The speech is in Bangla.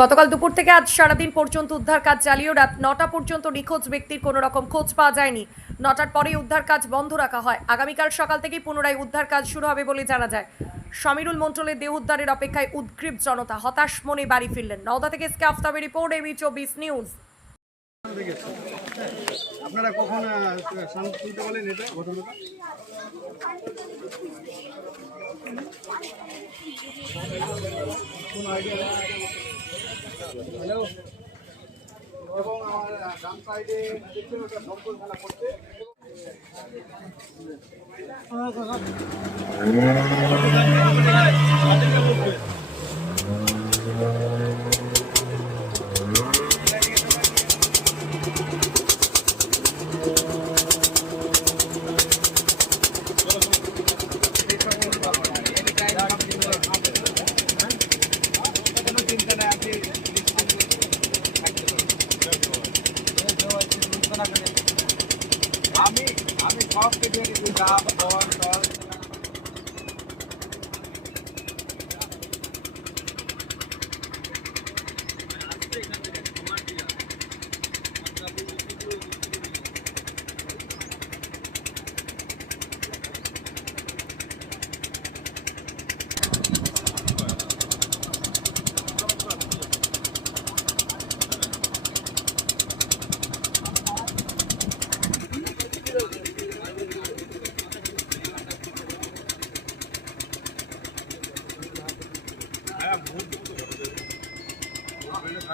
গতকাল দুপুর থেকে আজ সারাদিন পর্যন্ত উদ্ধার কাজ চালিয়েও রাত নটা পর্যন্ত নিখোঁজ ব্যক্তির কোনো রকম খোঁজ পাওয়া যায়নি। নটার পরেই উদ্ধার কাজ বন্ধ রাখা হয়। আগামীকাল সকাল থেকেই পুনরায় উদ্ধার কাজ শুরু হবে বলে জানা যায়। সমীরুল মন্ডলের দেহ উদ্ধারের অপেক্ষায় উদ্গ্রীব জনতা হতাশ মনে বাড়ি ফিরলেন। নওদা থেকে এসকে আফতাবের রিপোর্ট, এবি চব্বিশ নিউজ। আপনারা কখন শুনতে বলেন এটা, ঘটনাটা? হ্যালো এবং আমার ডান সাইডে দেখছেন ওটা সম্পূর্ণ খেলা করছে। কোনো off to do a little job or